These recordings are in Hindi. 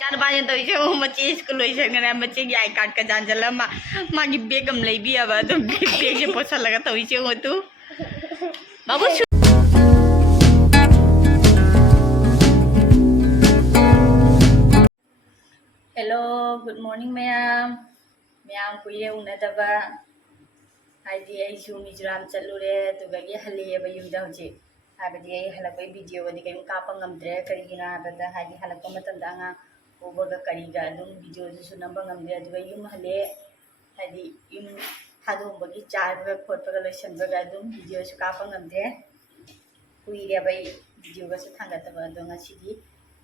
चार बाजे तो इसे वो मच्ची स्कूल वही से करे मच्ची की आई कार्ड का जान चला मागी बेगम ले भी अब तो बेग से पोसा लगा तो इसे वो तू बाबू hello good morning ma'am ma'am को ये उन्नतबा हाइदी आई सु मिजोराम चलुरे तुगगी हलेबा युमदा होजे हाबदी आई हलपै वीडियो गदि कयम कापा ngamdre करिगिना हाबदा हाइदी हलपा मतंदा nga उबगा करिगा दुम वीडियो जुसु नंबा ngamdre अदुगा युम हले हाइदी युम थादोंबगी चारबा खोटबगा लोइसनबगा दुम वीडियो सु कापा ngamdre कुइरे बै वीडियो गसु थांगतबा दो ngasidi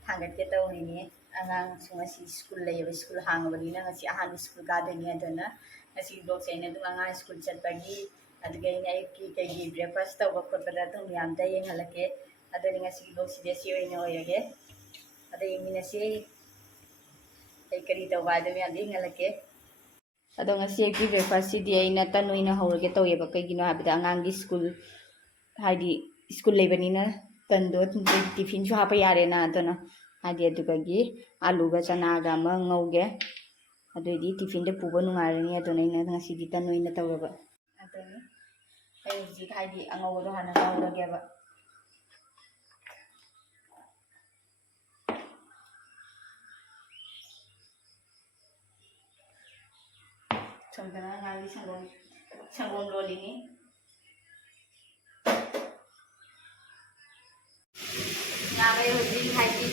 थांगतके तौनिने angang su ngasi school lay school hangabani na ngasi ahan school gadani adana ngasi blog sa ina dung angang school chatpagi adugay na ki kay breakfast taw bakot pada tung yam da yung halake adani ngasi blog si desi oy no yoge aday mina si ay kari taw ba dami adi halake ado ngasi ki breakfast si di ay na tanoy na hawrage taw yaba kay gino habida angang gi school haidi school lay bani na tando tiffin su hapa yare na adana Hadi अदुगगी आलूगा चनागा म ngौगे अदुदी टिफिन दे पुबो नुंगारनी अदुनै ना ngasiदी तनोइना तवरबा अदुनी आई जी हादी angौदो हाना ngौलगेबा संगना ngali संगोम लोलिनी नागे होजी हादी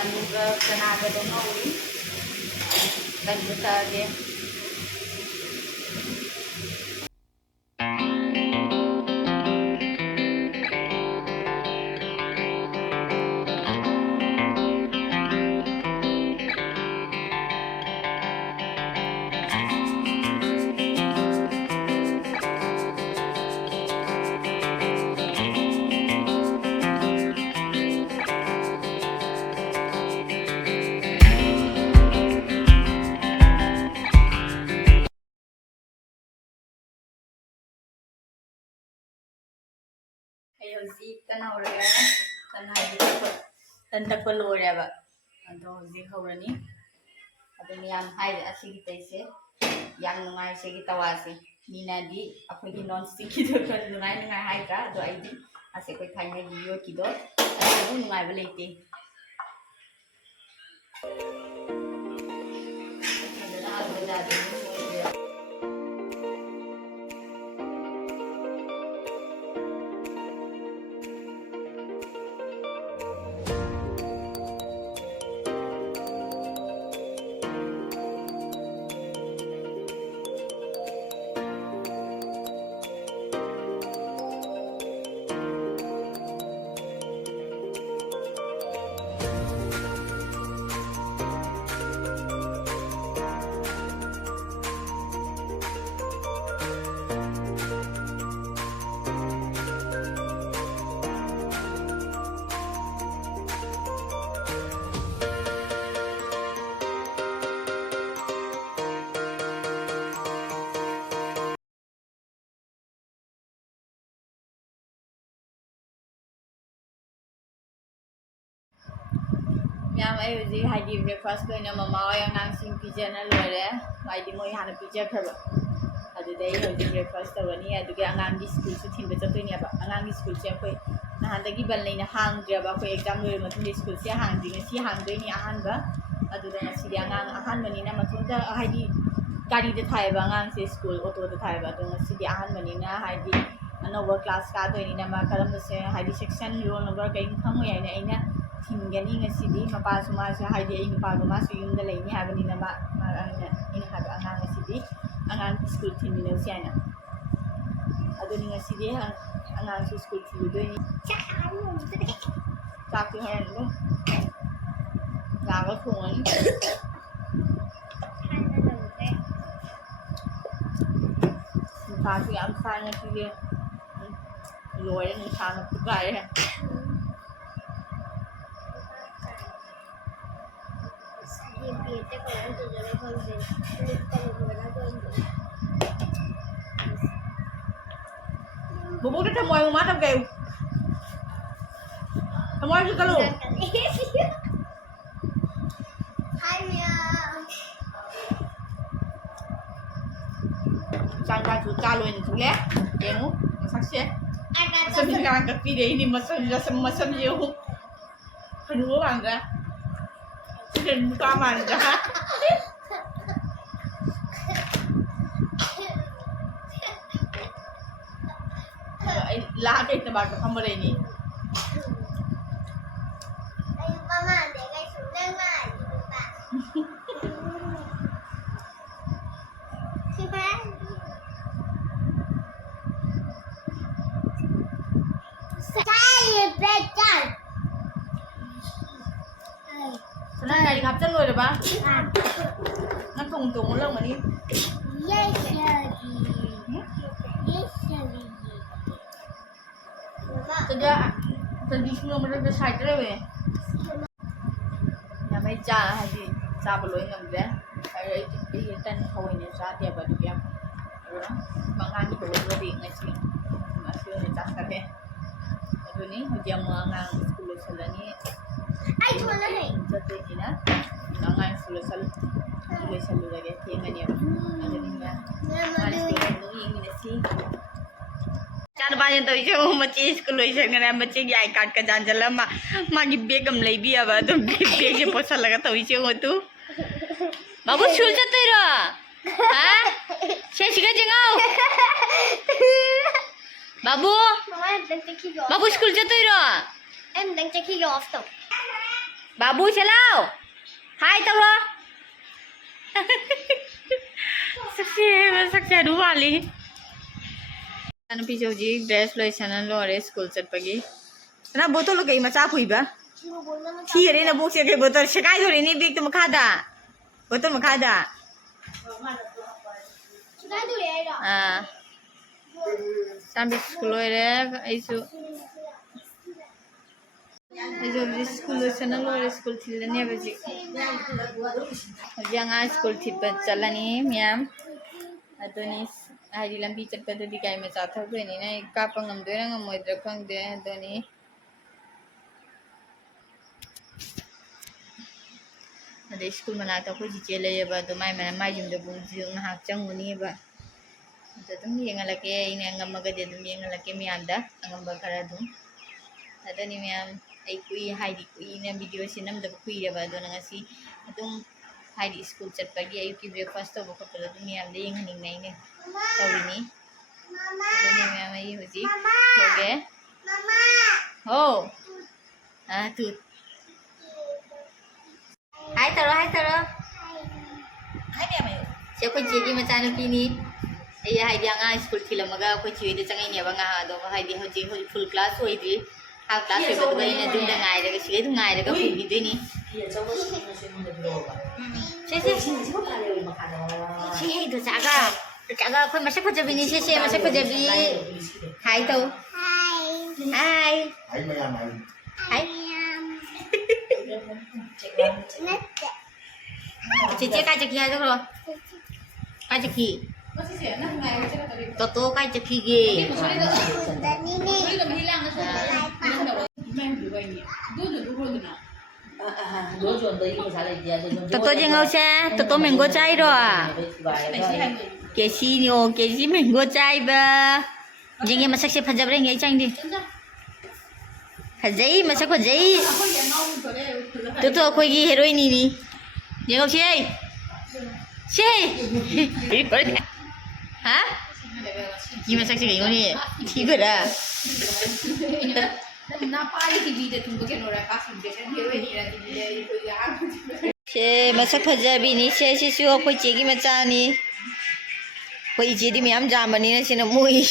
आलूगा चनागा दो ngौली तंदु तागे होजी तना होरगा तना तन तक लोरेबा अदो होजी हौरनी अदुनी याम हाइ असिगी तैसे याम नुंगाइ सेगी तवासे मीनादी अखोगी नॉन स्टिक की दो कर नुंगाइ नुंगाइ हाइगा अदो आइदी असे कोइ थाइना गियो किदो अदो नुंगाइबा लेते अदना आलबदा दे याम आई होजी हाइदी ब्रेकफास्ट कोइना ममा ओय अंगांग सिंग पिजना लोरे हाइदी मोय हाना पिजा खबा अदुदै होजी ब्रेकफास्ट तवनी अदुगे अंगांग स्कूल सु थिनबे चतोइनी अब अंगांग स्कूल से कोइ नहानदगी बलनैना हांग्द्रबा कोइ एग्जाम लोरे मतुंग स्कूल से हांग्दी ngasi हांगदोइनी अहानबा अदुदा ngasi अंगांग अहानबनिना मतुंदा हाइदी गाड़ी दे थायबा अंगांग से स्कूल ऑटो दे थायबा तो ngasi अहानबनिना हाइदी अनोवा क्लास का दोइनी मा करम से हाइदी सेक्शन रोल नंबर कई खमु याइना आइना थिनगनी ngasiदी mapasu masu haidi ai nupago masu yumda leini habani na ma ina haga angang ngasidi angang school thinmino siana aduni ngasidi angang su school thidoi chakti haran lo laga thongani nupasu yam sai ngasidi loire nusana pugai Bubuk dia temoy mo matag kayo. Temoy sa talo. 그 까로인 두개 갱우 삭제 선생님랑 그 비례 이니 마삼 누구 안가 지금 누가 만가 라게 있다 말고 한 번에 니 Mama, 내가 중간만 아니까. 사이 배짱. Nay này gặp chân người được ba nó cùng cùng một lần mà đi chân ra chân đi xuống mà nó sai cái này nhà mấy cha hay gì cha bà lối ngầm đấy hay đấy cái tên hồi này cha tiệp vào được em rồi đó bằng ăn như đồ đi ngay chị mà xưa này cha cái này rồi ní hồi giờ mà ngang school sala ní Ay, wala na eh. jatuh ini na ngang school sala lagi tiengan ya ada ni ya Alis tiengan tu ini ni si चार बाजे तो इसे वो मच्छी स्कूल इसे करे बच्चे की आई कार्ड का जान चला माँ की बेगम ले भी अब तो बेग से पोसा लगा तो इसे वो तू बाबू स्कूल जाते रहा हाँ शेष का जगाओ बाबू Mama, em đang chơi khi बाबू स्कूल जाते रहा Em đang chơi khi golf đâu. बाबू चलाओ हाय तब सक्से डू वाली पीछे ड्रेस लोसन लोरे स्कूल चटपगी ना बोतल कई मचा फुईबा थी रे ना बुक से के बोतल शिकाय हो रे नी बिग तुम खादा बोतल में खादा Sudah tu ya, dah. हां sampai स्कूल रे ऐसु स्कूल लोसन लोरे स्कूल थिलने बजी jangan स्कूल थिप चलनी मैम अदोनी हाई लंबी चटपदी काय में चाथा बनी ना काप ngमदोरा ngमोइद्र खंगदे अदोनी अदे स्कूल मनाता को जिचे लेबा दो माय जुम दे बुजु नहाक चंगुनी बा अदुम येंगलके इने ngमगदे दुम येंगलके मियांदा ngमबा खरा दुम अदोनी ma'am ai kui haidi kui na video sinam da kui ya ba do na ngasi atung haidi school chat pagi ayu ki breakfast to ko pala dum yam de yang ning nai ne tawi ni Mama, do ni me mai hoji Mama. ho ge Mama. ho tu hai taro hai ne mai se ko ji di ma chan pi ni ai haidi anga school thilamaga ko ji de changai ne ba nga ha do haidi hoji full class hoi di học class rồi bắt đầu nên chúng ta ngày rồi cái suy thứ ngày rồi có phụ gì đấy nè chị hay tụi chả có phải mà sắp có cho mình xe mà sắp có cho mình hai tụ Hai. hai Hai mày à mày. hai Nete. chị chơi cái chơi kia rồi cái chơi kia toto cái chơi kia Dan ini. toto jengau xe toto mango chai rồi cái gì mango chai ba jengge masak se phajab reng ngai chang di phajai masak phajai toto khoi gi heroine ni jengau xe hả gì mà sắc gì nè thì vừa à xe mà sắc phật ra bị ní xe xưa khôi chế cái mà cha ní khôi chế đi mày giảm mà ní nó xe nó mùi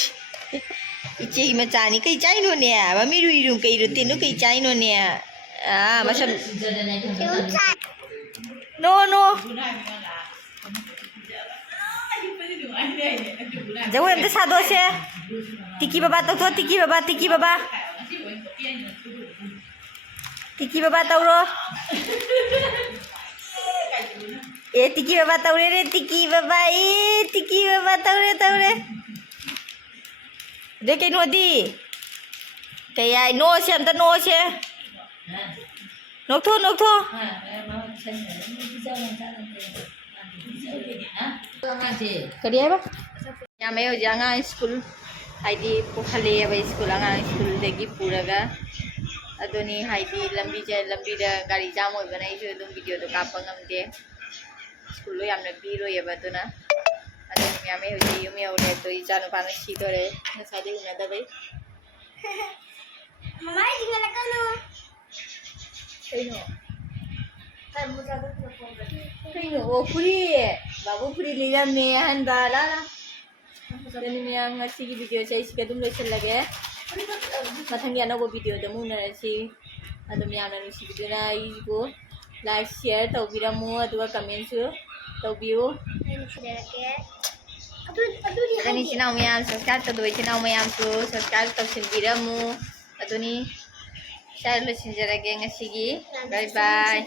chế mà cha ní cây trái luôn nè mà mấy đuôi đường cây rồi tiền nó cây trái luôn nè à mà sao no jauh nanti satu sih tiki baba tahu tiki baba tahu loh tiki baba tahu deh tiki baba tahu deh dia kayak nodi kayak no sih anta no sih nok tuh Kerja apa? ꯌꯥꯝꯃꯦ ꯍꯧꯖꯤꯛ ꯑꯉꯥꯡ ꯁ꯭ꯀꯨꯜ ꯍꯥꯏꯗꯤ ꯄꯨꯈꯠꯂꯛꯑꯦꯕ ꯁ꯭ꯀꯨꯜ ꯑꯉꯥꯡ ꯁ꯭ꯀꯨꯜꯗꯒꯤ ꯄꯨꯔꯒ ꯑꯗꯨꯅꯤ ꯍꯥꯏꯗꯤ ꯂꯝꯕꯤꯗ ꯒꯥꯔꯤ ꯖꯥꯝ ꯑꯣꯏꯕꯅ ꯑꯩꯁꯨ ꯑꯗꯨꯝ ꯚꯤꯗꯤꯑꯣꯗꯣ ꯀꯥꯞꯄ ꯉꯝꯗꯦ ꯁ꯭ꯀꯨꯜꯗꯣ ꯌꯥꯝꯅ ꯄꯤꯔꯣꯏꯑꯕ ꯑꯗꯨꯅ ꯑꯗꯨꯅꯤ ꯃꯌꯥꯝꯃꯦ ꯍꯧꯖꯤꯛ ꯌꯨꯝ ꯌꯧꯔꯦ ꯑꯗꯣ ꯏꯆꯥ ꯅꯨꯄꯥꯅ ꯁꯤꯗꯣꯔꯦ ꯉꯁꯥꯏꯗꯩ ꯎꯅꯗꯕꯩ Mama tinggal kanu. ꯀꯩꯅꯣ ꯀꯩꯅꯣ ꯑꯣ ꯐꯨꯔꯤ ꯕꯥꯕꯨ ꯐꯨꯔꯤ ꯂꯤꯔꯝꯃꯦ ꯑꯍꯟꯕ ꯂꯥ ꯑꯗꯨꯅꯤ ꯃꯌꯥꯝ ꯉꯁꯤꯒꯤ ꯚꯤꯗꯤꯑꯣꯁꯦ ꯑꯩ ꯁꯤꯗ ꯑꯗꯨꯝ ꯂꯣꯏꯁꯤꯜꯂꯒꯦ ꯃꯊꯪꯒꯤ ꯑꯅꯧꯕ ꯚꯤꯗꯤꯑꯣꯗ ꯑꯃꯨꯛ ꯎꯅꯔꯁꯤ ꯑꯗꯨꯝ ꯌꯥꯝꯅ ꯅꯨꯡꯁꯤꯕꯤꯗꯨꯅ ꯑꯩꯕꯨ ꯂꯥꯏꯛ ꯁꯤꯌꯔ ꯇꯧꯕꯤꯔꯝꯃꯨ ꯑꯗꯨꯒ ꯀꯃꯦꯟꯁꯨ ꯇꯧꯕꯤꯌꯨ ꯑꯗꯨꯅꯤ ꯏꯆꯤꯟ ꯏꯅꯥꯎ ꯃꯌꯥꯝ ꯁꯕꯁꯀ꯭ꯔꯥꯏꯕ ꯇꯧꯗꯕ ꯏꯆꯤꯟ ꯏꯅꯥꯎ ꯃꯌꯥꯝꯁꯨ ꯁꯕꯁꯀ꯭ꯔꯥꯏꯕ ꯇꯧꯁꯤꯟꯕꯤꯔꯝꯃꯨ ꯑꯗꯨꯅꯤ ꯁ꯭ꯋꯥꯏꯗ ꯂꯣꯏꯁꯤꯟꯖꯔꯒꯦ ꯉꯁꯤꯒꯤ ꯕꯥꯏ ꯕꯥꯏ